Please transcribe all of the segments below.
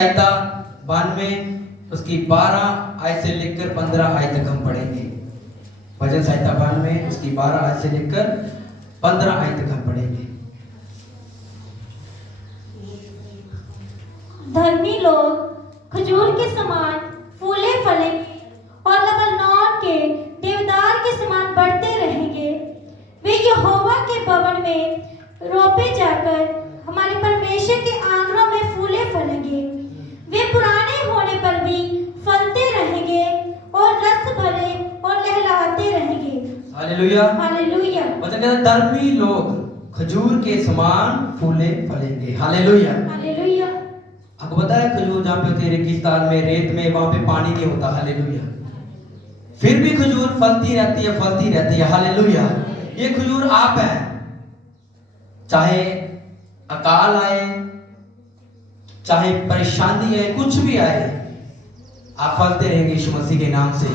संहिता 92 उसकी 12 आयत से लेकर 15 आयत तक हम पढ़ेंगे। भजन संहिता 92 उसकी 12 आयत से लेकर 15 आयत तक हम पढ़ेंगे। धर्मी लोग खजूर के समान फूले फलेंगे और लबनान के देवदार के समान बढ़ते रहेंगे। वे यहोवा के भवन में रोपे जाकर हमारे परमेश्वर के आंगनों में फूले फलेंगे। वे पुराने होने पर भी फलते रहेंगे और रस भरे और लहलहाते रहेंगे। Hallelujah hallelujah. वचन कहता है धर्मी लोग खजूर के समान फूले फलेंगे। हालेलुया। हालेलुया। आपको पता है खजूर जहाँ पे होती है रेगिस्तान में, रेत में, वहां पे पानी नहीं होता। हालेलुया। फिर भी खजूर फलती रहती है, फलती रहती है। हालेलुया। ये खजूर आप हैं, चाहे अकाल आए, चाहे परेशानी आए, कुछ भी आए, आप फलते रहेंगे यीशु मसीह के नाम से।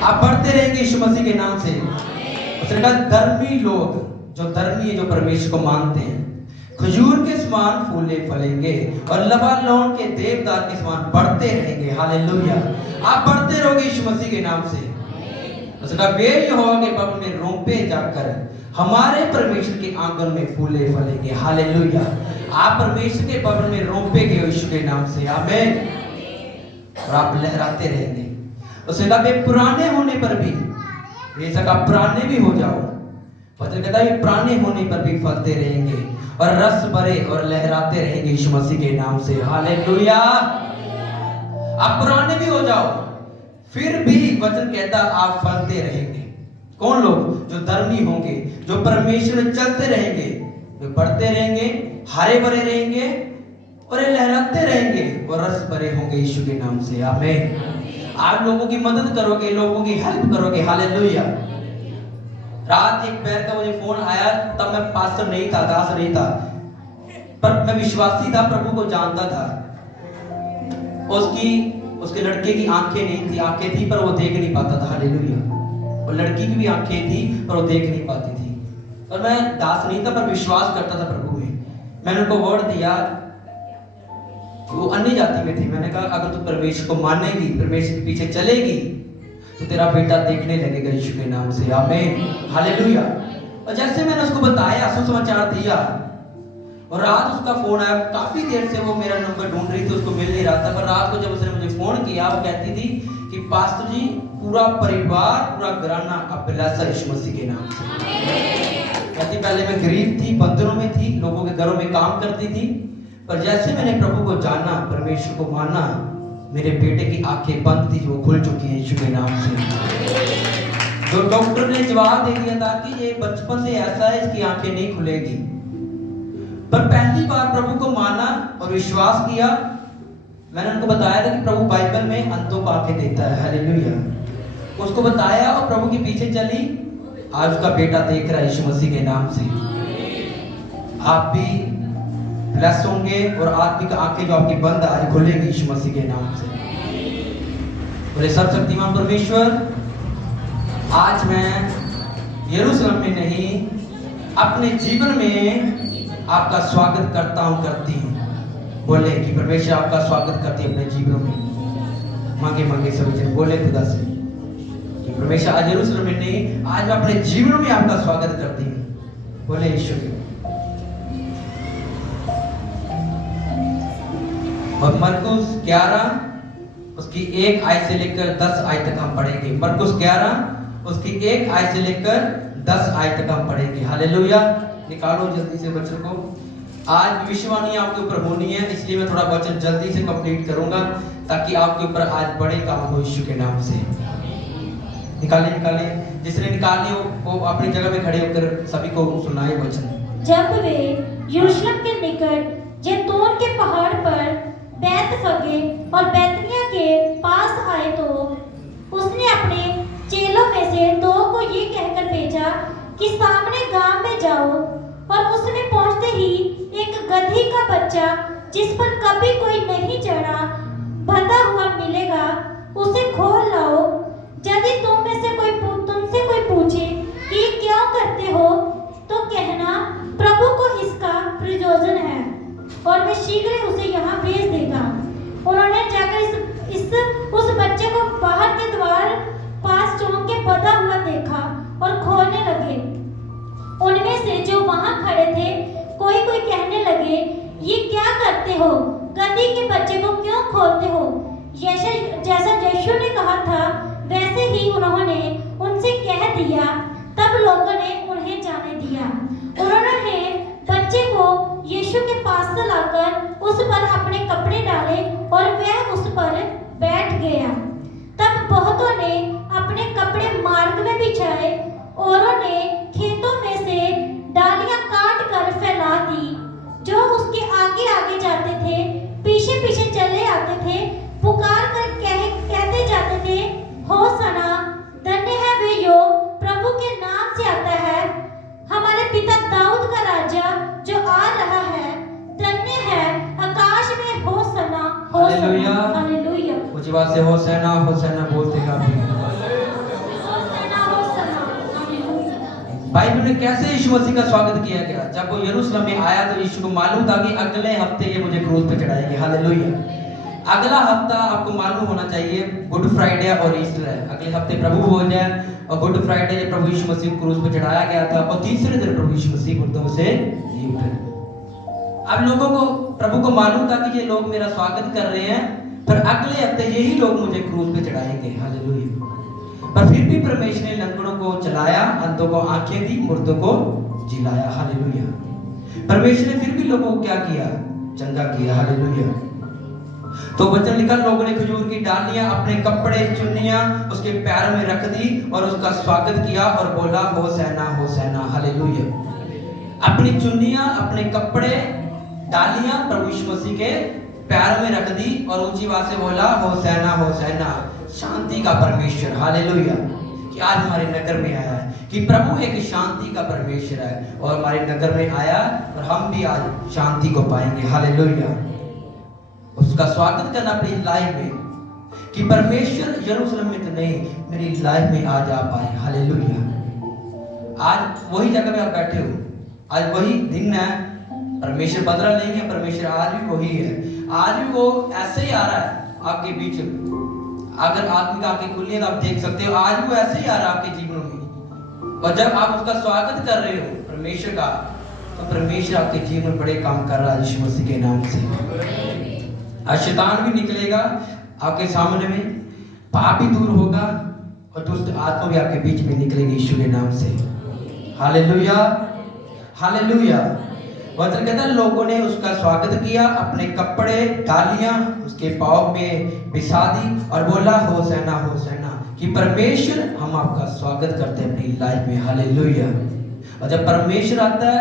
आप बढ़ते रहेंगे यीशु मसीह के नाम से। उसने कहा धर्मी लोग, जो धर्मी है, जो परमेश्वर को मानते हैं, खजूर के समान फूले फलेंगे और लबानोन के देवदार के समान बढ़ते रहेंगे। हालेलुया। आप बढ़ते रहोगे यीशु मसीह के नाम से। उसका वे यहोवा के भवन में रोपे जाकर हमारे परमेश्वर के आंगन में फूले फलेंगे। हालेलुया। आप परमेश्वर के भवन में रोपे गए यीशु के नाम से। आमीन। और आप लहराते रहेंगे। उसने कहा वे पुराने होने पर भी, बेशक आप पुराने भी हो जाओ, वचन कहता है पुराने होने पर भी फलते रहेंगे और रस भरे और लहराते रहेंगे यीशु मसीह के नाम से। हालेलुया। आप पुराने भी हो जाओ, फिर भी वचन कहता आप फलते रहेंगे। कौन लोग? जो धर्मी होंगे, जो परमेश्वर में चलते रहेंगे, जो बढ़ते रहेंगे, हरे भरे रहेंगे और लहराते रहेंगे और रस भरे होंगे यीशु के नाम से। आमीन। आप लोगों की मदद करोगे, लोगों की हेल्प करोगे। हालेलुया। रात एक पैर का मुझे फोन आया, तब मैं पास्टर नहीं था, दास नहीं था, पर मैं विश्वासी था, प्रभु को जानता था। उसके लड़के की आंखें नहीं थी, आंखें थी पर वो देख नहीं पाता था। हालेलुया। और लड़की की भी आंखें थी पर वो देख नहीं पाती थी। और मैं दास नहीं था पर विश्वास करता था प्रभु में। मैंने उनको वर्ड दिया, वो अन्य जाति में थी। मैंने कहा अगर तू परमेश्वर को मानेगी, परमेश्वर के पीछे चलेगी, तो तेरा बेटा देखने लगेगा यीशु के नाम से। आमीन। हालेलुया। और जैसे मैंने उसको बताया, सुसमाचार दिया, और रात उसका फोन आया। काफी देर से वो मेरा नंबर ढूंढ रही थी, उसको मिल नहीं रहा था, पर रात को जब उसने मुझे फोन किया, वो कहती थी कि पास्टर जी पूरा परिवार, पूरा घराना अभिलाषा यीशु मसीह के नाम से। कहती पहले मैं गरीब थी, बंदरों में थी, लोगों के घरों में काम करती थी, पर जैसे मैंने प्रभु को जाना, परमेश्वर को माना, मेरे बेटे की आंखें बंद थी, वो खुल चुकी है यीशु के नाम से। तो डॉक्टर ने जवाब दे दिया था कि ये बचपन से ऐसा है, इसकी आंखें नहीं खुलेगी। पर पहली बार प्रभु को माना और विश्वास किया। मैंने उनको बताया था कि प्रभु बाइबल में अंधों को आंखें देता है। हालेलुया। उसको बताया और प्रभु के पीछे चली। आज उसका बेटा देख रहा है यीशु मसीह के नाम से। आप भी ब्लेस होंगे और आत्मिक आंखें जो आपकी बंद आज खुलेंगी यीशु मसीह के नाम से। बोले सर्वशक्तिमान परमेश्वर, आज मैं यरूशलेम में नहीं, अपने जीवन में आपका स्वागत करता हूं, करती हूं। बोले कि परमेश्वर आपका स्वागत करती है अपने जीवनों में। मांगे मांगे सभी जन बोले खुदा से कि परमेश्वर आज यरूशलेम में नहीं, आज मैं अपने जीवनों में आपका स्वागत करती हूं। बोले यीशु के। और मरकुस 11 उसकी 1 आयत से लेकर 10 आयत तक हम पढ़ेंगे। मरकुस 11 उसकी 1 आयत से लेकर 10 आयत तक हम पढ़ेंगे। हालेलुया। निकालो जल्दी से वचन को। आज भविष्यवाणी आपके ऊपर होनी है, इसलिए मैं थोड़ा वचन जल्दी से कंप्लीट करूंगा ताकि आपके ऊपर आज बड़े काम हो यीशु के नाम से। निकाले जिसने निकाली वो अपनी जगह में खड़े होकर सभी को सुनाए वचन। जब वे यरूशलेम के निकट जैतून के पहाड़ पर बैतफगे और बैतनिय्याह के पास आए तो उसने अपने चेलों में से 2 को ये कहकर भेजा कि सामने गांव में जाओ और उसमें पहुंचते ही एक गधी का बच्चा जिस पर कभी कोई नहीं चढ़ा बंधा हुआ मिलेगा, उसे खोल लाओ। यदि तुमसे कोई पूछे कि ये क्यों करते हो, तो कहना प्रभु को इसका प्रयोजन है और वह शीघ्र उसे यहाँ भेज देगा। मुर्दी के बच्चे को क्यों खोलते हो? जैसा जैसा यीशु ने कहा था वैसे ही उन्होंने उनसे कह दिया। तब लोगों ने उन्हें जाने दिया। उन्होंने बच्चे को यीशु के पास से लाकर उस पर अपने कपड़े डाले और वह उस पर बैठ गया। तब बहुतों ने अपने कपड़े मार्ग में बिछाए, औरों ने खेतों में से डालियां काट कर फैला दी। जो उसके आगे आगे जाते थे, पीछे पीछे चले आते थे, पुकार कर कहते जाते थे, होशाना, धन्य है वे जो प्रभु के नाम से आता है, हमारे पिता दाऊद का राजा जो आ रहा है, धन्य है, आकाश में होशाना, हालेलुया। हालेलुया। ऊंची आवाज से होशाना होशाना बोलते हैं आप। होशाना, होशाना, हालेलुया। बाइबल में कैसे यीशु मसीह का स्वागत किया गया? जब वो यरूशलेम में आया तो यीशु को मालूम था कि अगले हफ्ते ये मुझे क्रूस पे चढ़ाएंगे। हालेलुया। अगला हफ्ता आपको मालूम होना चाहिए गुड फ्राइडे और ईस्टर है। अगले हफ्ते प्रभु भोज है और गुड फ्राइडे जब प्रभु यीशु मसीह को क्रूस पे चढ़ाया गया था और तीसरे दिन प्रभु यीशु मसीह मुर्दों से जी उठे। अब लोगों को, प्रभु को मालूम था कि ये लोग मेरा स्वागत कर रहे हैं, पर अगले हफ्ते यही लोग मुझे क्रूस पे चढ़ाएंगे। हालेलुया। पर फिर भी परमेश्वर ने लंगड़ों को चलाया, अंधों को आंखें दी, मुर्दों को जिलाया। हालेलुया। परमेश्वर ने फिर भी लोगों को क्या किया? चंगा किया। हालेलुया। तो वचन लिखा, लोगों ने खजूर की डालियां, अपने कपड़े, चुन्नियां उसके पैरों में रख दी और उसका स्वागत किया और बोला, होशाना होशाना। हालेलुया। अपनी चुन्नियां, अपने कपड़े, डालियां प्रभु यीशु मसीह के पैरों में रख दी और ऊंची आवाज से बोला, होशाना होशाना, शांति का परमेश्वर। हालेलुया। कि आज हमारे नगर में आया है, कि प्रभु एक शांति का परमेश्वर है और हमारे नगर में आया और हम भी आज शांति को पाएंगे। हालेलुया। उसका स्वागत करना अपनी लाइफ में, कि परमेश्वर यरूशलेम में तो नहीं, मेरी लाइफ में आज आप आए। हालेलुया। आज वही जगह में आप बैठे हो, आज वही दिन है। परमेश्वर बदला नहीं है, परमेश्वर आज भी वही है। आज भी वो ऐसे ही आ रहा है आपके बीच में। अगर आत्मिक आंखें खुली है तो आप देख सकते हो, आज वो ऐसे ही आ रहा है आपके जीवन में। और जब आप उसका स्वागत कर रहे हो परमेश्वर का, तो परमेश्वर आपके जीवन में बड़े काम कर रहा है यीशु मसीह के नाम से। आज शैतान भी निकलेगा आपके सामने में, पाप भी दूर होगा और दुष्ट आत्मा भी आपके बीच में निकलेगी यीशु के नाम से। हालेलुया। हालेलुया। वचन कहता है, लोगों ने उसका स्वागत किया, अपने कपड़े, डालियां उसके पांव में बिछा दी और बोला, होशाना होशाना, कि परमेश्वर हम आपका स्वागत करते हैं अपनी लाइफ में। हालेलुया। और जब परमेश्वर आता है,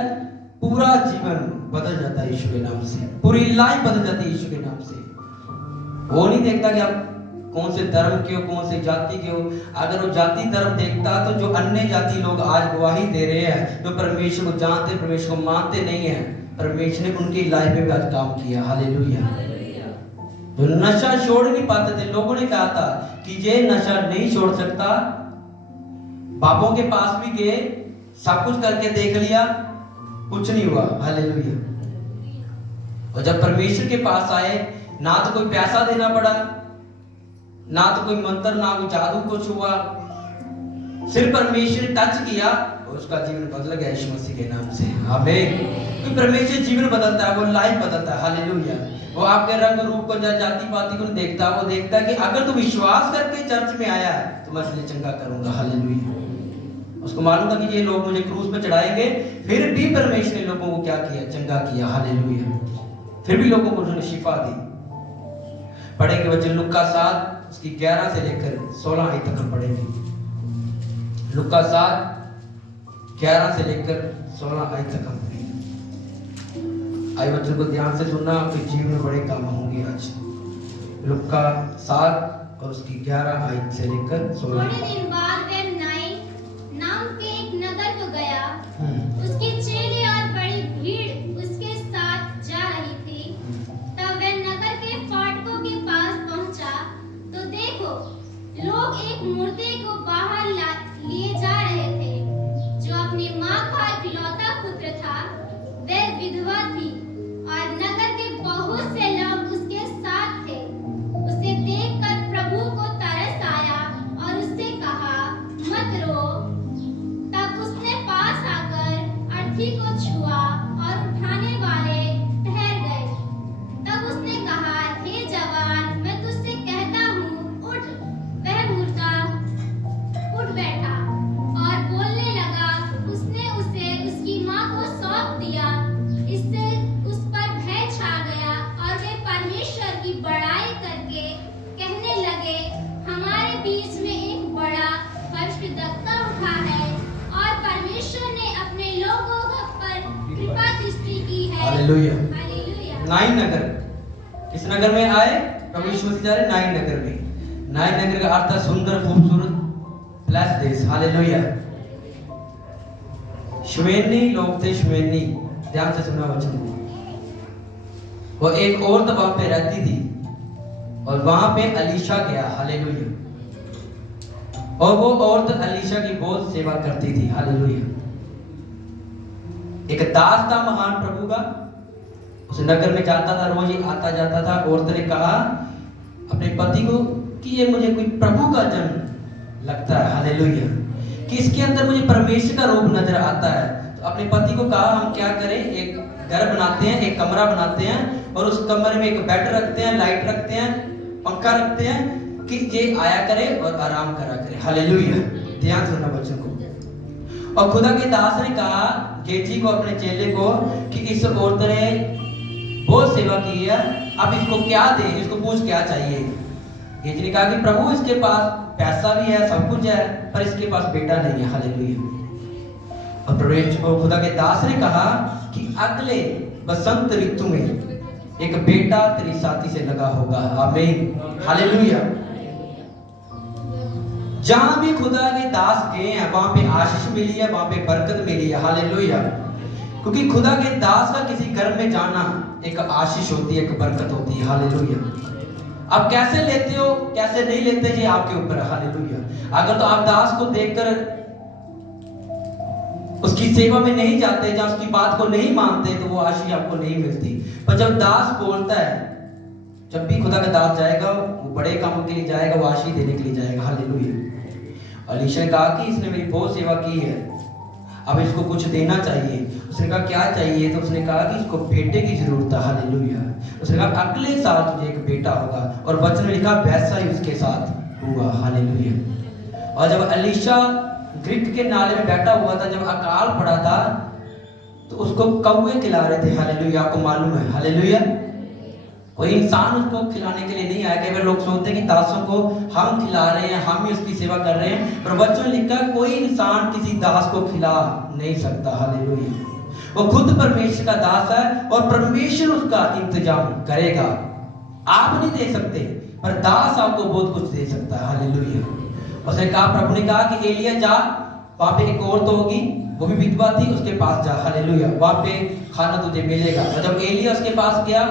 पूरा जीवन बदल जाता है यीशु के नाम से, पूरी लाइफ बदल जाती है यीशु के नाम से। वो नहीं देखता कि आप कौन से धर्म के हो, कौन से जाति के हो। अगर वो जाति धर्म देखता तो जो अन्य जाति लोग आज गवाही दे रहे हैं, जो परमेश्वर को जानते, परमेश्वर को मानते नहीं है, परमेश्वर ने उनकी लाइफ में भी आज काम किया। हालेलुया। जो नशा छोड़ नहीं पाते थे, लोगों ने कहा था कि ये नशा नहीं छोड़ सकता, बापों के पास भी गए, सब कुछ करके देख लिया, कुछ नहीं हुआ। हालेलुया। और जब परमेश्वर के पास आए, ना तो कोई पैसा देना पड़ा, ना तो कोई मंत्र, ना कोई जादू कुछ हुआ, सिर्फ परमेश्वर ने टच किया और उसका जीवन बदल गया यीशु मसीह के नाम से। आमीन। क्योंकि परमेश्वर जीवन बदलता है, वो लाइफ बदलता है। हालेलुया। वो आपके रंग रूप को, जाति पाति को देखता, वो देखता है कि अगर तू विश्वास करके चर्च में आया है तो मैं तुझे चंगा करूंगा। हालेलुया। उसको मालूम था कि ये लोग मुझे क्रूस पे चढ़ाएंगे, फिर भी परमेश्वर ने लोगों को क्या किया? चंगा किया। हालेलुया। फिर भी लोगों को उन्होंने शिफा दी। पढ़ेंगे वचन लुका 7 उसकी 11 से लेकर 16 आयत तक हम पढ़ेंगे। लुका 7 11 से लेकर 16 आयत तक हम पढ़ेंगे। आए वचन को ध्यान से सुनना, आपके जीवन में बड़े काम होंगे आज। लुका 7 और उसकी 11 आयत से लेकर 16। थोड़े दिन बाद वह नाइन नाम के एक नगर को गया। उसके चेले और बड़ी भीड़ उसके साथ जा रही थी। तब वह नगर के फाटकों के पास पहुंचा तो देखो, लोग एक मुर्दे को बाहर लिए जा रहे थे, जो अपनी मां का इकलौता पुत्र था। वह विधवा थी और नगर के बहुत से लोग उसके साथ थे। उसे देखकर प्रभु को तरस आया और उससे कहा, मत रो। तब उसने पास आकर अर्थी को हालेलुया। हालेलुया। नाइन नगर, इस नगर में आए प्रभु यीशु मसीह जा रहे नाइन नगर में। नाइन नगर का अर्थ है सुंदर, खूबसूरत, ब्लेस्ड देश। हालेलुया। श्वेनी लोग थे, श्वेनी, ध्यान से सुना वचन को। वो एक औरत वहां पे रहती थी और वहां पे अलीशा गया। हालेलुया। और वो औरत अलीशा की बहुत सेवा करती थी। हालेलुया। एक दास था महान प्रभु का, उस नगर में जाता था, रोज ही आता जाता था। औरत ने कहा अपने पति को कि ये मुझे कोई प्रभु का जन्म लगता है। हालेलुया। कि इसके अंदर मुझे परमेश्वर का रूप नजर आता है। तो अपने पति को कहा हम क्या करें, एक घर बनाते हैं, एक कमरा बनाते हैं और उस कमरे में एक बेड रखते हैं, लाइट रखते हैं, पंखा रखते हैं कि ये आया करे और आराम करा करे। हालेलुया। ध्यान सुनना बच्चों को। और खुदा के दास ने कहा गेजी को, अपने चेले को, कि इस औरत ने बहुत सेवा की है, अब इसको क्या दें, इसको पूछ क्या चाहिए। गेजी ने कहा कि प्रभु इसके पास पैसा भी है, सब कुछ है, पर इसके पास बेटा नहीं है। हालेलुया। और प्रभु खुदा के दास ने कहा कि अगले बसंत ऋतु में एक बेटा तेरी साथी से लगा होगा। आमीन। हालेलुया। जहां भी खुदा के दास गए हैं वहां पे आशीष मिली है, वहां पे बरकत मिली है। हालेलुया। क्योंकि खुदा के दास का किसी घर में जाना एक आशीष होती है, एक बरकत होती है। हालेलुया। आप कैसे लेते हो, कैसे नहीं लेते, ये आपके ऊपर है। हालेलुया। अगर तो आप दास को देखकर उसकी सेवा में नहीं जाते, या उसकी बात को नहीं मानते, तो वो आशीष आपको नहीं मिलती। पर जब दास बोलता है, जब भी खुदा का दास जाएगा, वो बड़े कामों के लिए जाएगा, वो आशीष देने के लिए जाएगा। हालेलुया। अलीशा ने कहा कि इसने मेरी बहुत सेवा की है, अब इसको कुछ देना चाहिए। उसने कहा क्या चाहिए, तो उसने कहा कि इसको बेटे की जरूरत है। हालेलुया। उसने कहा अगले साल तुझे एक बेटा होगा, और वचन में लिखा वैसा ही उसके साथ हुआ। हालेलुया। और जब अलीशा ग्रीक के नाले में बैठा हुआ था, जब अकाल पड़ा था, तो उसको कौवे खिला रहे थे। हालेलुया। आपको मालूम है। हालेलुया। कोई इंसान उसको खिलाने के लिए नहीं आया। कई बार लोग सोचते हैं कि दासों को हम खिला रहे हैं, हम ही उसकी सेवा कर रहे हैं, पर वचन लिखा कोई इंसान किसी दास को खिला नहीं सकता। हालेलुया। वो खुद परमेश्वर का दास है और परमेश्वर उसका इंतजाम करेगा। आप नहीं दे सकते, पर दास आपको बहुत कुछ दे सकता है। हालेलुया। उसने कहा, प्रभु ने कहा कि एलिया जा, वहां पे एक औरत होगी, वो भी विधवा थी, उसके पास जा। हालेलुया। वहां पे खाना तुझे मिलेगा। और जब एलिया उसके पास गया,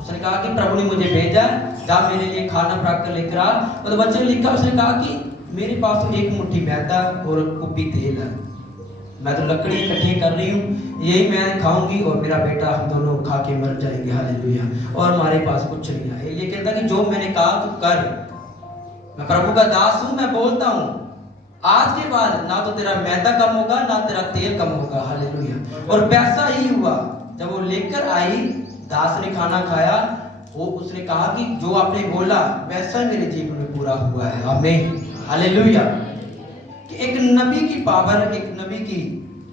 उसने कहा कि प्रभु ने मुझे भेजा, जा मेरे लिए खाना प्राप्त कर लेकर आ। तो वचन लिखा, उसने कहा कि मेरे पास तो एक मुट्ठी मैदा और कुप्पी तेल है, मैं तो लकड़ी इकट्ठी कर रही हूँ, यही मैं खाऊंगी और मेरा बेटा, हम दोनों खा के मर जाएंगे। हालेलुया। और हमारे पास कुछ नहीं है। ये कहता कि जो मैंने कहा तू कर, मैं प्रभु का दास हूं, मैं बोलता हूं, आज के बाद ना तो तेरा मैदा कम होगा, ना तेरा तेल कम होगा। हालेलुया। और वैसा ही हुआ। जब वो लेकर आई, दास ने खाना खाया, वो उसने कहा कि जो आपने बोला वैसा मेरे जीवन में पूरा हुआ है। आमीन। हालेलुया। कि एक नबी की पावर, एक नबी की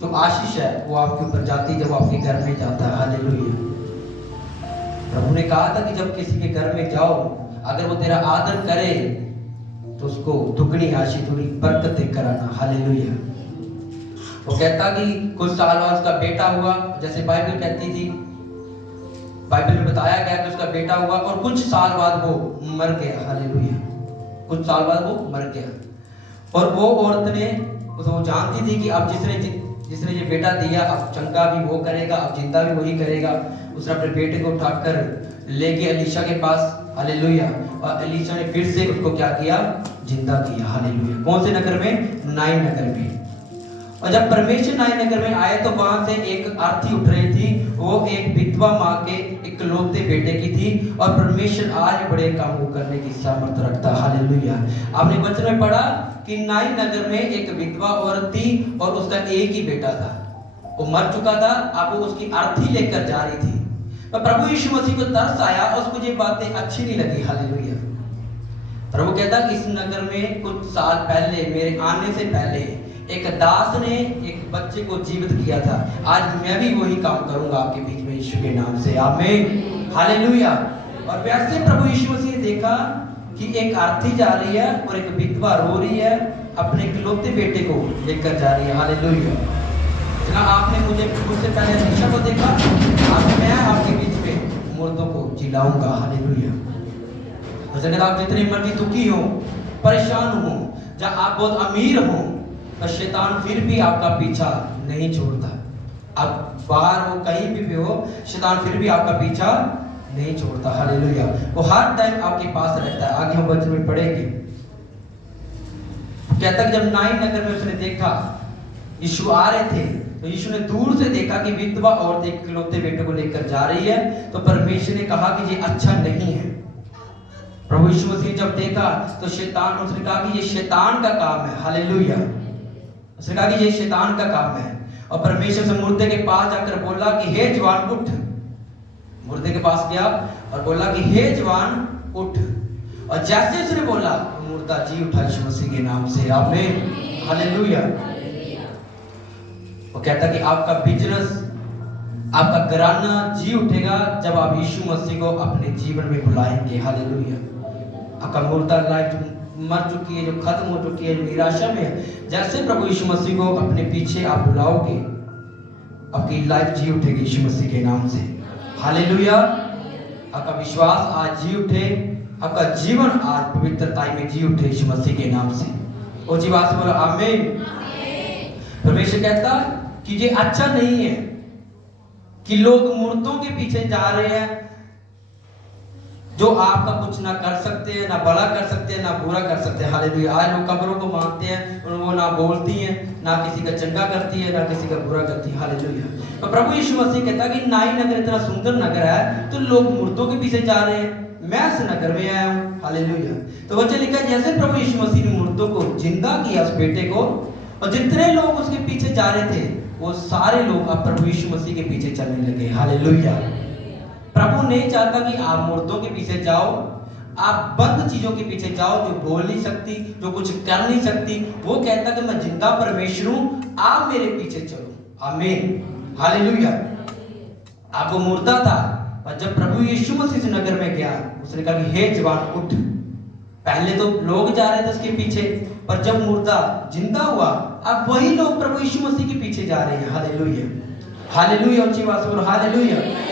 जो आशीष है, वो आपके ऊपर जाती है जब आपके घर में जाता है। हालेलुया। प्रभु ने कहा था कि जब किसी के घर में जाओ, अगर वो तेरा आदर करे तो उसको दुगनी आशीष, दुगनी बरकत देकर आना। हालेलुया। वो कहता कि कुछ साल बाद उसका बेटा हुआ, जैसे बाइबल कहती थी, बाइबल में बताया गया कि उसका बेटा हुआ और कुछ साल बाद वो मर गया। हालेलुया। कुछ साल बाद वो मर गया। और वो औरत ने, वो जानती थी कि अब जिसने ये बेटा दिया, अब चंगा भी वो करेगा, अब जिंदा भी वही करेगा। उसने अपने बेटे को उठाकर ले गया अलीशा के पास। हालेलुया। और अलीशा ने फिर से उसको क्या किया, जिंदा किया। हालेलुया। कौन से नगर में? नाइन नगर में। और जब परमेश्वर नाइन नगर में आए तो वहां से एक आरती उठ रही थी। वो एक विधवा माँ के इकलौते बेटे की थी। और परमेश्वर आज बड़े कामों करने की सामर्थ्य रखता। हालेलुया। आपने वचन में पढ़ा कि नाइन नगर में एक विधवा औरत थी और उसका एक ही बेटा था, वो मर चुका था। अब वो उसकी अर्थी लेकर जा रही थी। तो प्रभु यीशु मसीह को तरस आया और उसको ये बातें अच्छी नहीं लगी। हालेलुया। प्रभु कहता कि इस नगर में कुछ साल पहले, मेरे आने से पहले, एक दास ने एक बच्चे को जीवित किया था। आज मैं भी वही काम करूंगा आपके बीच में, यीशु के नाम से। आमीन। हालेलुया। और वैसे प्रभु यीशु मसीह ने देखा कि एक आरती जा रही है और एक विधवा रो रही है, अपने इकलौते बेटे को लेकर जा रही है। हालेलुया। जहाँ आपने मुझसे पहले हमेशा को देखा, आज मैं आपके बीच में मुर्दों को जिलाऊंगा। हालेलुया। अगर आप जितने मर्जी दुखी हो, परेशान हो, जहाँ आप बहुत अमीर हो, तो शैतान फिर भी आपका पीछा नहीं छोड़ता। आप बाहर हो, कहीं भी हो, शैतान फिर भी आपका पीछा नहीं छोड़ता। हालेलुया। वो हर टाइम आपके पास रहता है। आगे हम वचन में पढ़ेंगे। कहता कि जब नाइन नगर में उसने देखा यीशु आ रहे थे, तो यीशु ने दूर से देखा कि विधवा औरत एक इकलौते बेटे को लेकर जा रही है, तो परमेश्वर ने कहा कि ये अच्छा नहीं है। प्रभु यीशु मसीह जब देखा तो शैतान, उसने कहा कि ये शैतान का काम है। हालेलुया। उसने कहा कि ये शैतान का काम है। और परमेश्वर से मुर्दे के पास जाकर बोला कि हे जवान उठ। मुर्दे के पास गया और बोला कि हे जवान उठ। और जैसे उसने बोला, मुर्दा जी उठा यीशु मसीह के नाम से। आमीन। हालेलुया। वो कहता कि आपका बिजनेस, आपका घराना जी उठेगा जब आप यीशु मसीह को अपने जीवन में बुलाएंगे। हालेलुया। आपका मुर्दा लाइफ मर चुकी है, जो खत्म हो चुकी है, जो निराशा में है, जैसे प्रभु यीशु मसीह को अपने पीछे आप बुलाओगे, आपकी लाइफ जी उठेगी यीशु मसीह के नाम से। हालेलुया। आपका विश्वास आज जी उठे, आपका जीवन आज पवित्रता में जी उठे यीशु मसीह के नाम से। वो जी बात से बोलो आमीन। परमेश्वर कहता कि ये अच्छा नहीं है कि लोग मूर्तों के पीछे जा रहे हैं, जो आपका कुछ ना कर सकते हैं, ना बड़ा कर सकते हैं, ना बुरा कर सकते हैं। हालेलुया। आज लोग कब्रों को मानते हैं, वो ना बोलती हैं, ना किसी का चंगा करती है, ना किसी का बुरा करती है। हालेलुया। तो प्रभु यीशु मसीह कहता कि नाइन नगर इतना सुंदर नगर है, तो लोग मूर्तों के पीछे जा रहे हैं, मैं इस नगर में आया हूँ। हालेलुया। तो वचन लिखा जैसे प्रभु यीशु मसीह ने मूर्तों को जिंदा किया, उस बेटे को, और जितने लोग उसके पीछे जा रहे थे, वो सारे लोग अब प्रभु यीशु मसीह के पीछे चलने लगे। हालेलुया। प्रभु नहीं चाहता कि आप मुर्दों के पीछे जाओ, आप बंद चीजों के पीछे जाओ, जो बोल नहीं सकती, जो कुछ कर नहीं सकती। वो कहता कि मैं जिंदा परमेश्वर हूं, आप मेरे पीछे चलो। आमीन। हालेलुया। आप वो मुर्दा था, और जब प्रभु यीशु मसीह इस नगर में गया, उसने कहा कि हे जवान उठ। पहले तो लोग जा रहे थे उसके पीछे, पर जब मुर्दा जिंदा हुआ, अब वही लोग प्रभु यीशु मसीह के पीछे जा रहे हैं। हालेलुया। हालेलुया। ऊंची आवाज से बोलो हालेलुया।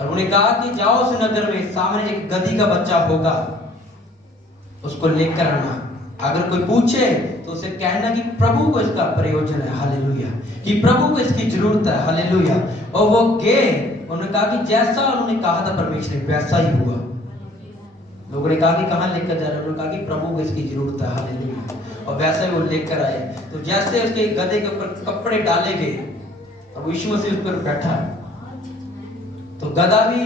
और उन्होंने कहा कि जाओ उस नगर में, सामने एक गधी का बच्चा होगा, उसको लेकर आना। अगर कोई पूछे तो उसे कहना कि प्रभु को इसका प्रयोजन है। हालेलुया। कि प्रभु को इसकी जरूरत है। हालेलुया। और वो गए, उन्होंने कहा कि जैसा उन्होंने कहा था परमेश्वर ने, वैसा ही हुआ। लोगों ने कहा कि कहां लेकर जा रहे हैं, उन्होंने कहा कि प्रभु को इसकी जरूरत है। हालेलुया। और वैसे ही वो लेकर आए। तो जैसे उसके गधे के ऊपर कपड़े डाले गए, अब यीशु मसीह उस पर बैठा, तो गधा भी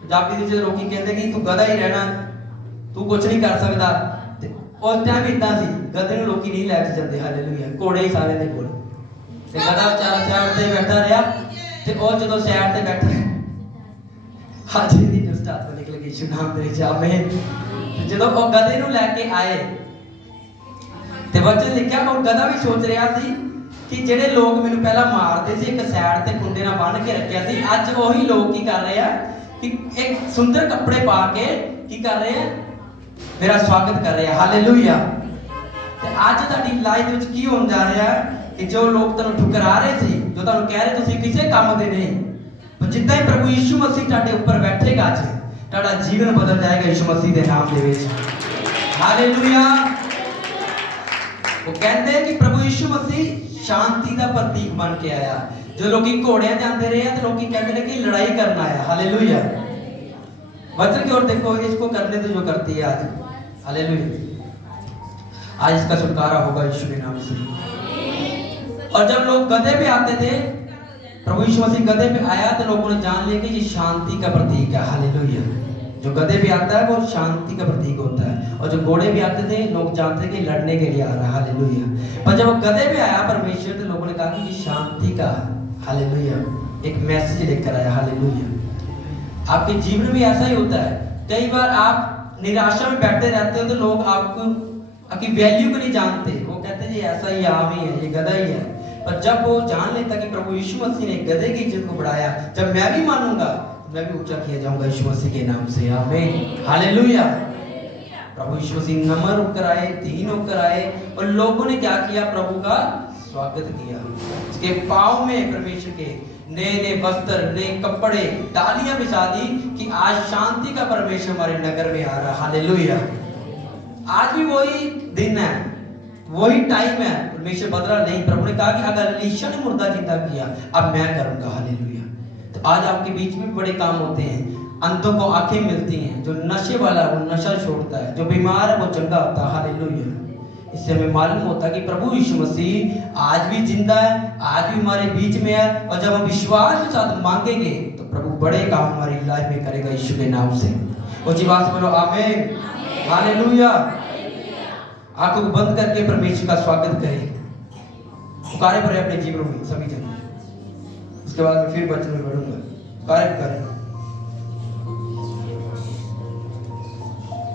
पंजाबी ਦੇ ਲੋਕੀ ਕਹਿੰਦੇ ਕਿ ਤੂੰ ਗਧਾ ਹੀ ਰਹਿਣਾ, ਤੂੰ ਕੁਝ ਨਹੀਂ ਕਰ ਸਕਦਾ। ਤੇ ਉਸ ਟਾਈਮ ਇਦਾਂ ਸੀ, ਗਧੇ ਨੂੰ ਲੋਕੀ ਨਹੀਂ ਲੈ ਕੇ ਜਾਂਦੇ। ਹਾਲੇਲੂਇਆ। ਘੋੜੇ ਹੀ ਸਾਰੇ ਦੇ ਕੋਲ, ਤੇ ਗਧਾ ਵਿਚਾਰਾ ਸਾਈਡ ਤੇ ਬੈਠਾ ਰਿਹਾ। ਤੇ ਉਹ ਜਦੋਂ ਸਾਈਡ ਤੇ ਬੈਠਾ, ਹਾਜੀ ਦੀ ਜੋ ਸਟਾਰਟ ਨਿਕਲ ਗਈ ਯਿਸੂ ਨਾਮ ਦੇ ਵਿੱਚ। ਆਮੀਨ। ਜਦੋਂ ਉਹ ਗਧੇ ਨੂੰ ਲੈ ਕੇ ਆਏ, ਤੇ ਵਚਨ ਲਿਖਿਆ ਉਹ ਗਧਾ ਵੀ ਸੋਚ ਰਿਹਾ ਸੀ कि ਜਿਹੜੇ ਲੋਕ ਮੈਨੂੰ ਪਹਿਲਾਂ ਮਾਰਦੇ ਸੀ, ਇੱਕ ਸਾਈਡ ਤੇ ਕੁੰਡੇ ਨਾਲ ਬੰਨ ਕੇ ਰੱਖਿਆ ਸੀ, ਅੱਜ ਉਹੀ ਲੋਕ ਕੀ ਕਰ ਰਹੇ ਆ ਕਿ ਇੱਕ ਸੁੰਦਰ ਕੱਪੜੇ ਪਾ ਕੇ ਕੀ ਕਰ ਰਹੇ ਆ, ਮੇਰਾ ਸਵਾਗਤ ਕਰ ਰਹੇ ਆ। ਹਾਲੇਲੂਇਆ। ਤੇ ਅੱਜ ਤੁਹਾਡੀ ਲਾਈਫ ਵਿੱਚ ਕੀ ਹੋਣ ਜਾ ਰਿਹਾ ਕਿ ਜੋ ਲੋਕ ਤੁਹਾਨੂੰ ਠੁਕਰਾ ਰਹੇ ਸੀ, ਜੋ ਤੁਹਾਨੂੰ ਕਹਿ ਰਹੇ ਤੁਸੀਂ ਕਿਸੇ ਕੰਮ ਦੇ ਨਹੀਂ, ਪਰ ਜਿੱਦਾਂ ਹੀ ਪ੍ਰਭੂ ਯੀਸ਼ੂ ਮਸੀਹ ਤੁਹਾਡੇ ਉੱਪਰ ਬੈਠੇਗਾ, ਅੱਜ ਤੁਹਾਡਾ ਜੀਵਨ ਬਦਲ ਜਾਏਗਾ ਯੀਸ਼ੂ ਮਸੀਹ ਦੇ ਨਾਮ ਦੇ ਵਿੱਚ। ਹਾਲੇਲੂਇਆ। ਉਹ ਕਹਿੰਦੇ ਕਿ ਪ੍ਰਭੂ ਯੀਸ਼ੂ ਮਸੀਹ शांति का प्रतीक बन के आया। जो लोग घोड़े जाते रहे तो लोग कहते हैं कि लड़ाई करना आया। हालेलुया। वचन की ओर देखो, इसको करने तो जो करती है आज। हालेलुया। आज इसका छुटकारा होगा यीशु के नाम से। और जब लोग गधे पे आते थे, प्रभु यीशु मसीह गधे पे आया, तो लोगों ने जान लिया कि ये शांति का प्रतीक है। हालेलुया। जो गधे पे आता है वो शांति का प्रतीक होता है, और जो घोड़े भी आते थे लोग जानते कि लड़ने के लिए आ रहा है। हालेलुया। पर जब वो गधे पे आया परमेश्वर, तो लोगों ने कहा कि ये शांति का, हालेलुया, एक मैसेज लेकर आया। हालेलुया। आपके जीवन में ऐसा ही होता है, कई बार आप निराशा में बैठे रहते हो, तो लोग आपको आपकी वैल्यू को नहीं जानते। वो कहते हैं ये ऐसा ही आम ही है, ये गधा ही है। पर जब वो जान लेता कि प्रभु यीशु मसीह ने गधे की इज्जत को बढ़ाया, जब मैं भी मानूंगा, मैं भी ऊंचा किया जाऊंगा यीशु मसीह के नाम से। आमीन। हालेलुया। प्रभु यीशु मसीह नम्र होकर आए, दीन होकर आए, और लोगों ने क्या किया, प्रभु का स्वागत किया। उसके पाँव में परमेश्वर के नए नए वस्त्र, नए कपड़े, डालियां बिछा दी कि आज शांति का परमेश्वर हमारे नगर में आ रहा है। हालेलुया। आज भी वही दिन है, वही टाइम है, परमेश्वर बदला नहीं। प्रभु ने कहा कि अगर एलीशा ने मुर्दा जिंदा किया, अब मैं करूंगा। हालेलुया। तो आज आपके बीच में बड़े काम होते हैं। अंधों को आंखें मिलती हैं, जो नशे वाला है वो नशा छोड़ता है, जो बीमार है वो चंगा होता है। हालेलुया। इससे हमें मालूम होता है कि प्रभु यीशु मसीह आज भी जिंदा है, आज भी हमारे बीच में है। और जब हम विश्वास के साथ मांगेंगे तो प्रभु बड़े काम हमारी लाइफ में करेगा यीशु के नाम से। ऊंची बात से बोलो आमीन। हालेलुया। आंखों को बंद करके परमेश्वर का स्वागत करें, पुकारे पड़े अपने जीवन में सभी जन। उसके बाद मैं फिर वचन में बढ़ूंगा।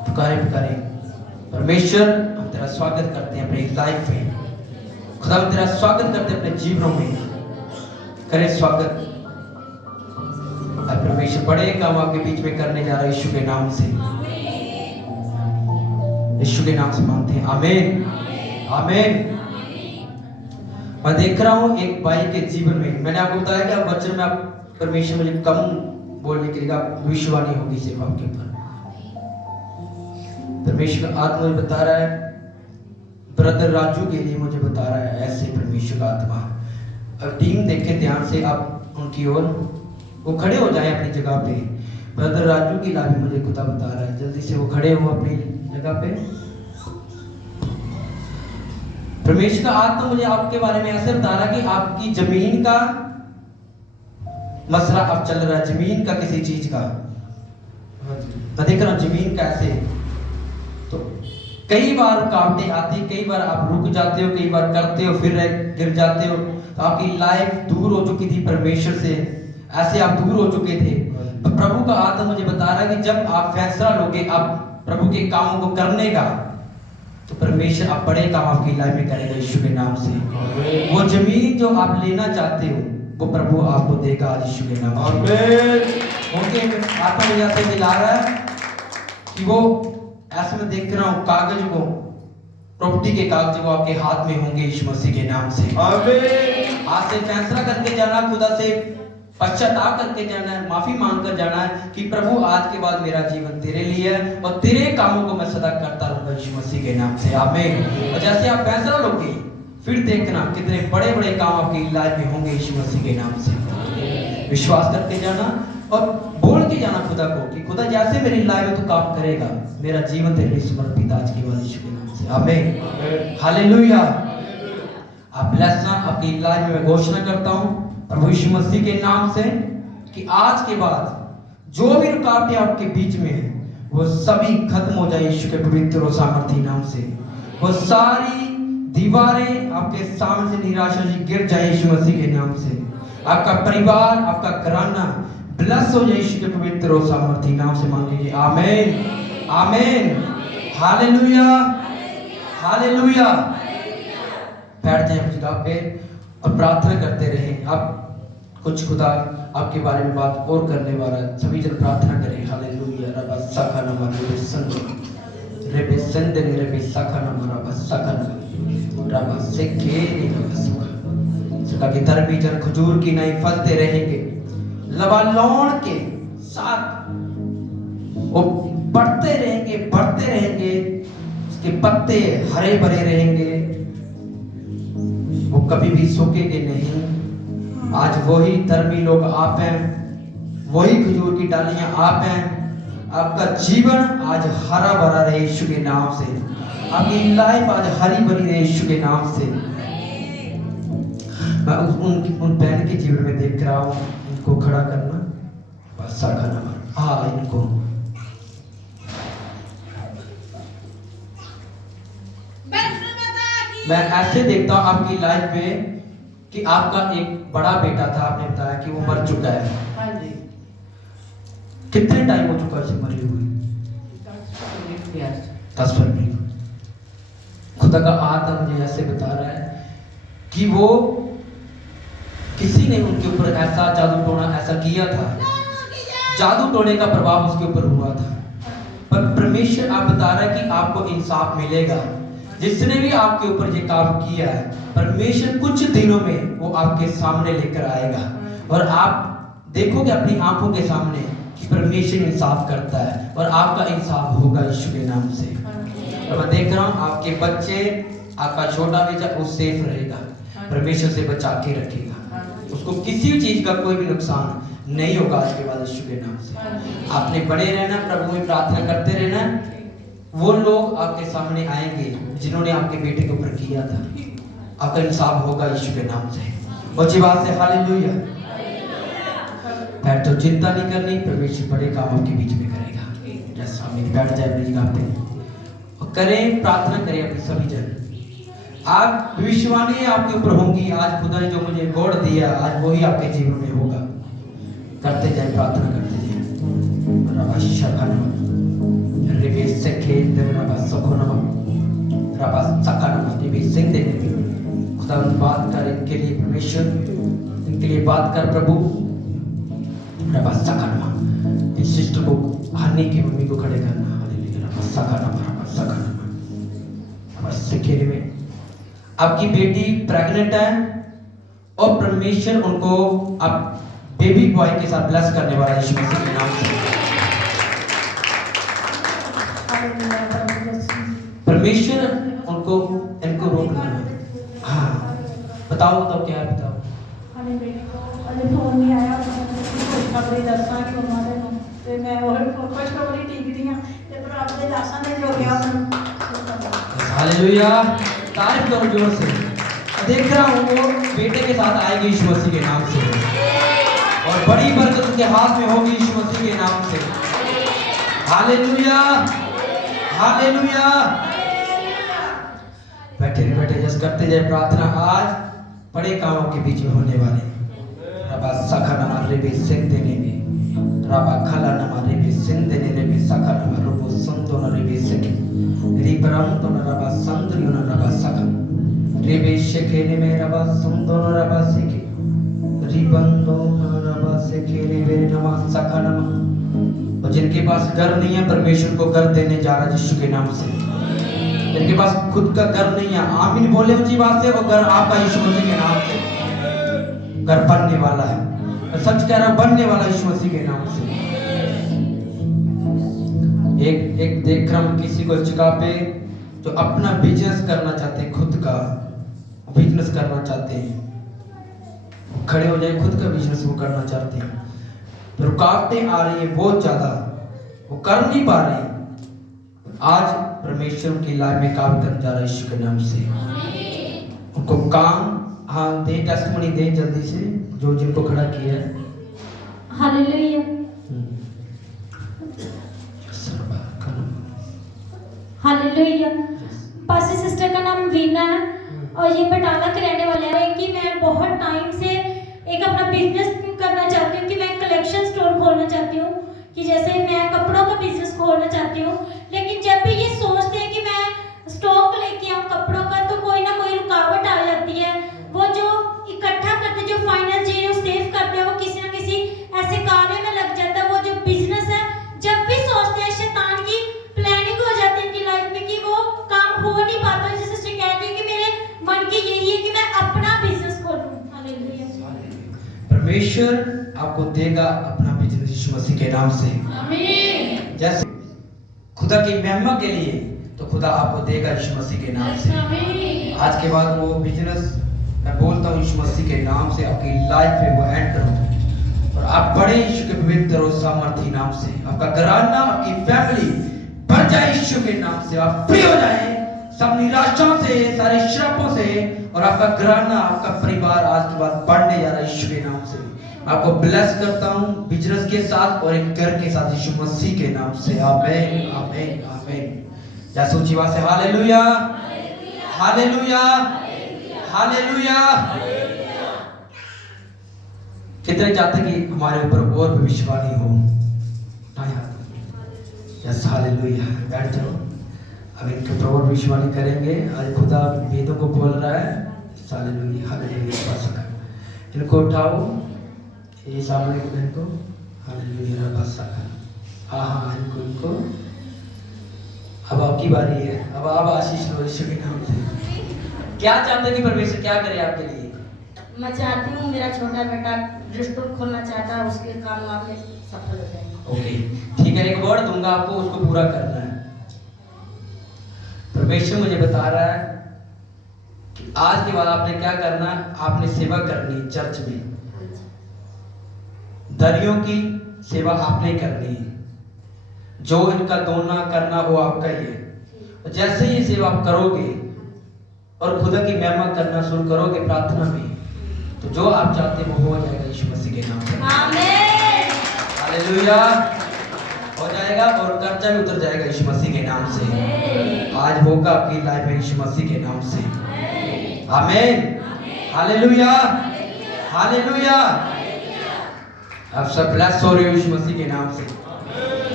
पुकारे पुकारे परमेश्वर, हम तेरा स्वागत करते हैं अपनी लाइफ में। खुदा हम तेरा स्वागत करते हैं अपने जीवनों में। करें स्वागत। अब परमेश्वर बड़े काम आपके बीच में करने जा रहा है यीशु के नाम से। यीशु के नाम से मांगते हैं आमीन आमीन। मैं देख रहा हूँ एक भाई के जीवन में, मैंने आपको बताया कि आप वचन में आप परमेश्वर मुझे कम बोलने के लिए भविष्यवाणी होगी सिर्फ आपके ऊपर। परमेश्वर का आत्मा मुझे बता रहा है, ब्रदर राजू के लिए मुझे बता रहा है ऐसे परमेश्वर का आत्मा। अब टीम देखे ध्यान से आप उनकी ओर, वो खड़े हो जाए अपनी जगह पे। ब्रदर राजू की लाभ मुझे खुदा बता रहा है, जल्दी से वो खड़े हो अपनी जगह पे। परमेश्वर का आत्मा मुझे आपके बारे में ऐसे बता रहा है कि आपकी जमीन का मसला अब चल रहा है, जमीन का किसी चीज का। मैं देख रहा हूं जमीन कैसे, तो कई बार रुकावटें आती, कई बार आप रुक जाते हो, कई बार करते हो फिर गिर जाते हो। तो आपकी लाइफ दूर हो चुकी थी परमेश्वर से, ऐसे आप दूर हो चुके थे। तो प्रभु का आत्मा मुझे बता रहा है कि जब आप फैसला लोगे आप प्रभु के कामों को करने का, तो परमेश्वर आप बड़े काम आपकी लाइफ में करेगा यीशु के नाम से। वो जमीन जो आप लेना चाहते हो वो प्रभु आपको देगा आज यीशु के नाम से। आमीन। आत्मा मुझे ऐसे दिला रहा है कि वो ऐसे में देख रहा हूँ कागज को, प्रॉपर्टी के कागज को आपके हाथ में होंगे यीशु मसीह के नाम से। आमीन। आज से फैसला करके जाना, खुदा से पश्चाताप करके जाना है, माफी मांग कर जाना है कि प्रभु आज के बाद मेरा जीवन तेरे लिए है और तेरे कामों को मैं सदा करता रहूंगा यीशु मसीह के नाम से। आमीन। और जैसे आप फैसला लोगे फिर देखना कितने बड़े बड़े काम आपकी लाइफ में होंगे यीशु मसीह के नाम से। विश्वास करके जाना और बोल के जाना खुदा को कि खुदा जैसे मेरी लाइफ में तू काम करेगा, मेरा जीवन तेरे लिए समर्पित आज के बाद यीशु के नाम से। आमीन। हालेलुया। आप ब्लेस ना आपकी लाइफ में घोषणा करता हूं प्रभु यीशु मसीह के नाम से कि आज के बाद जो भी रुकावटें आपके बीच में है वो सभी खत्म हो जाए यीशु के पवित्र और सामर्थी नाम से। वो सारी दीवारें आपके सामने से निराशा से गिर जाए यीशु मसीह के नाम से। आपका परिवार, आपका घराना ब्लेस हो जाए यीशु के पवित्र और सामर्थी नाम से मांगेंगे। आमीन आमीन। Hallelujah hallelujah. बैठ जाए अपनी जगह पे और प्रार्थना करते रहें। आप कुछ खुदा आपके बारे में बात और करने वाला है, सभी जन प्रार्थना करें। हालेलुया। रबा सखा नमः रेबे संद रेबे संद रेबे सखा नमः रबा सखा रबा सेके रबा सुखा। सुखा के धर्मी जन खजूर की नहीं फलते रहेंगे, लबालोन के साथ वो बढ़ते रहेंगे, उसके पत्ते हरे भरे रहेंगे, वो कभी भी सूखेंगे नहीं। आज वही धर्मी लोग आप हैं, वही खजूर की डालियां आप हैं। आपका जीवन आज हरा भरा रहे यीशु के नाम से। आपकी लाइफ आज हरी भरी रहे यीशु के नाम से। मैं उन बहन के जीवन में देख रहा हूँ, इनको खड़ा करना बस साखा नमन। हाँ, इनको मैं ऐसे देखता हूँ आपकी लाइफ में कि आपका एक बड़ा बेटा था, आपने बताया कि वो मर चुका है। कितने टाइम हो चुका है मरी हुई? 10 फरवरी। खुदा का आत्मा मुझे ऐसे बता रहा है कि वो किसी ने उनके ऊपर ऐसा जादू टोना ऐसा किया था, जादू टोने का प्रभाव उसके ऊपर हुआ था। पर परमेश्वर आप बता रहा है कि आपको इंसाफ मिलेगा। जिसने भी आपके ऊपर ये काम किया है, परमेश्वर कुछ दिनों में वो आपके सामने लेकर आएगा और आप देखोगे अपनी आंखों के सामने कि परमेश्वर इंसाफ करता है और आपका इंसाफ होगा यीशु के नाम से। और मैं देख रहा हूँ आपके बच्चे, आपका छोटा बेटा वो सेफ रहेगा, परमेश्वर से बचा के रखेगा, उसको किसी भी चीज का कोई भी नुकसान नहीं होगा आज के बाद यीशु के नाम से। आपने बड़े रहना, प्रभु में प्रार्थना करते रहना, वो लोग आपके सामने आएंगे जिन्होंने आपके बेटे के ऊपर किया था, आपका इंसाफ होगा यीशु के नाम से। अच्छी बात है, हालेलुया। बैठ तो चिंता नहीं करनी, परमेश्वर बड़े काम आपके बीच में करेगा। जैसे हम बैठ जाए अपनी जगह पे और करें, प्रार्थना करें अपने सभी जन। आज भविष्यवाणी आपके ऊपर होंगी, आज खुदा ने जो मुझे गॉड दिया आज वही आपके जीवन में होगा। करते जाए, प्रार्थना करते जाए। खुदा बात कर इनके लिए, परमेश्वर इनके लिए बात कर प्रभु। इस सिस्टर को, हनी की मम्मी को खड़े करना। में आपकी बेटी प्रेग्नेंट है और परमेश्वर उनको अब बेबी बॉय के साथ ब्लेस करने वाला है यीशु मसीह के नाम से। परमेश्वर उनको इनको रोकना है। हाँ बताओ बताओ क्या है, बताओ। अरे फोन नहीं आया, खुशखबरी दसा कि हमारे ਨੂੰ ਤੇ ਮੈਂ ਉਹ ਖੁਸ਼ਖਬਰੀ ਟਿਕਦੀ ਆ ਤੇ ਪ੍ਰਭ ਦੇ ਦਾਸਾਂ ਨੇ ਜੋ ਗਿਆ हालेलुया, तारीफ करो जोर से। देख रहा हूँ वो बेटे के साथ आएगी यीशु मसीह के नाम से और बड़ी बरकत उनके हाथ में होगी यीशु मसीह के नाम से। Hallelujah, hallelujah. बैठे बैठे जस करते जाए प्रार्थना। आज बड़े कामों के बीच में होने वाले रबा सखा नमा रेबे सिंधे ने भी रबा खला नमा रेबे सिंधे ने रेबे सखा नमा रोबो संतो न रेबे सके रिबराम तो न रबा संद्रियो न रबा सखा रेबे शके ने में रबा संतो न रबा सके रिबंदो न रबा सके रेबे नमा सखा नमा। और जिनके पास घर नहीं है परमेश्वर को घर देने जा रहा है यीशु के नाम से। जिनके पास खुद का घर नहीं है, आमीन बोले ऊंची बात से, वो घर आपका यीशु मसीह के नाम से घर बनने वाला है। मैं सच कह रहा हूं, बनने वाला यीशु मसीह के नाम से। एक देख रहा हूं किसी को जगह पे जो अपना बिजनेस करना चाहते हैं, खुद का बिजनेस करना चाहते हैं, खड़े हो जाए, खुद का बिजनेस वो करना चाहते हैं, तो रुकावटें आ रही है बहुत ज्यादा, वो कर नहीं पा रहे। आज परमेश्वर की लाइफ में काम करने जा रहा है यीशु के नाम से। उनको काम हाँ दे, टेस्टिमनी दे जल्दी से, जो जिनको खड़ा किया है। Hallelujah, hallelujah. पासी सिस्टर का नाम वीना है और ये बटाला के रहने वाले हैं कि मैं बहुत टाइम से एक अपना बिजनेस करना चाहती हूँ कि मैं कलेक्शन स्टोर खोलना चाहती हूँ, कि जैसे मैं कपड़ों का बिजनेस खोलना चाहती हूँ। लेकिन जब भी ये सोचते हैं कि मैं स्टॉक लेके आऊँ कपड़ों का, तो कोई ना कोई रुकावट आ जाती है। वो जो इकट्ठा करते, जो फाइनेंस जो सेव करते हैं, वो किसी ना किसी ऐसे कार्य में लग जाता है। वो जो बिजनेस है, जब भी सोचते हैं, शैतान की प्लानिंग हो जाती है इनकी लाइफ में कि वो काम हो नहीं पाता। जैसे शिकायत है कि मेरे मन की यही है कि मैं अपना बिजनेस खोलूं। हालेलुया। परमेश्वर आपको देगा अपना बिजनेस यीशु मसीह के नाम से। आमीन। जैसे खुदा की महिमा के लिए, तो खुदा आपको देगा यीशु मसीह के नाम से। आज के बाद वो बिजनेस मैं बोलता हूँ यीशु मसीह के नाम से आपकी लाइफ में वो एंड करो और आप बड़े यीशु के पवित्र और सामर्थी नाम से। आपका घराना, आपकी फैमिली बढ़ जाए यीशु के नाम से। आप फ्री हो जाए सब निराशाओं से, सारे श्रापों से, और आपका घराना, आपका परिवार आज के बाद बढ़ने जा रहा है यीशु के नाम से। आपको ब्लेस करता हूँ बिजनेस के साथ और एक घर के साथ यीशु मसीह के नाम से। आमीन, आमीन, आमीन। जैसे ऊंची आवाज से हालेलुया, हालेलुया, हालेलुया। कितने चाहते कि हमारे ऊपर और भविष्यवाणी हो? Yes, hallelujah. बैठ जाओ, अब इनके ऊपर और भविष्यवाणी करेंगे। आज खुदा वेदों को बोल रहा है। Hallelujah, hallelujah. इनको उठाओ, ये सामने इनको हालेलुया। हाँ हाँ, इनको अब आप आपकी बारी है, अब आप आशीष लो यीशु के नाम से। क्या चाहते हैं कि परमेश्वर क्या करे आपके लिए? मैं चाहती हूँ मेरा छोटा बेटा रेस्टोरेंट खोलना चाहता है, उसके काम में सफल हो जाए। ओके, ठीक है, एक वर्ड दूंगा आपको, उसको पूरा करना है। परमेश्वर मुझे बता रहा है कि आज के बाद आपने क्या करना है, आपने सेवा करनी है चर्च में। दरियों की सेवा आपने करनी है, जो इनका दोना करना वो आपका ही है। जैसे ये सेवा आप करोगे और खुदा की महिमा करना शुरू करोगे प्रार्थना में, तो जो आप चाहते हैं वो हो जाएगा यीशु मसीह के नाम से। आमीन। हालेलुया, हो जाएगा और कर्जा भी उतर जाएगा यीशु मसीह के नाम से। आज होगा आपकी लाइफ में यीशु मसीह के नाम से। आमीन, हालेलुया, हालेलुया। आप सब ब्लेस हो रहे हो यीशु मसीह के नाम से,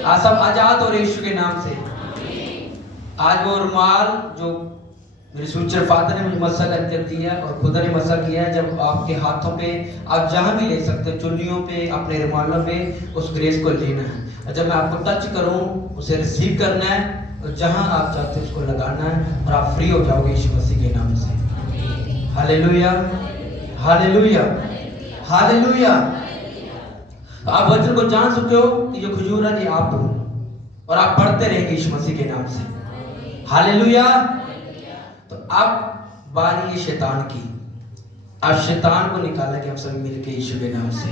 आप सब आजाद हो रहे हो यीशु के नाम से। आज वो रुमाल जो मेरे फ्यूचर फादर ने मुझे मसा करके दिया और खुदा ने मसा किया है, जब आपके हाथों पे आप जहां भी ले सकते हो, चुन्नियों पे, अपने रुमालों पे, उस ग्रेस को लेना है। और जब मैं आपको टच करूं उसे रिसीव करना है और जहां आप चाहते हो उसको लगाना है और आप फ्री हो जाओगे यीशु मसीह के नाम से। Hallelujah, hallelujah, hallelujah. आप वचन को जान चुके हो कि जो खजूर है ये आप हो और आप पढ़ते रहेंगे यीशु मसीह के नाम से। हालेलुया। तो अब बारी है शैतान की, अब शैतान को निकालेंगे हम सभी मिलके यीशु के नाम से।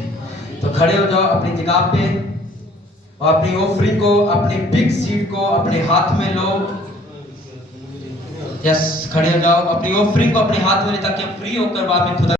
तो खड़े हो जाओ अपनी जगह पे और अपनी ऑफरिंग को, अपनी बिग सीड को अपने हाथ में लो। यस, खड़े हो जाओ, अपनी ऑफरिंग को अपने हाथ में ले ताकि हम फ्री होकर बाद में खुदा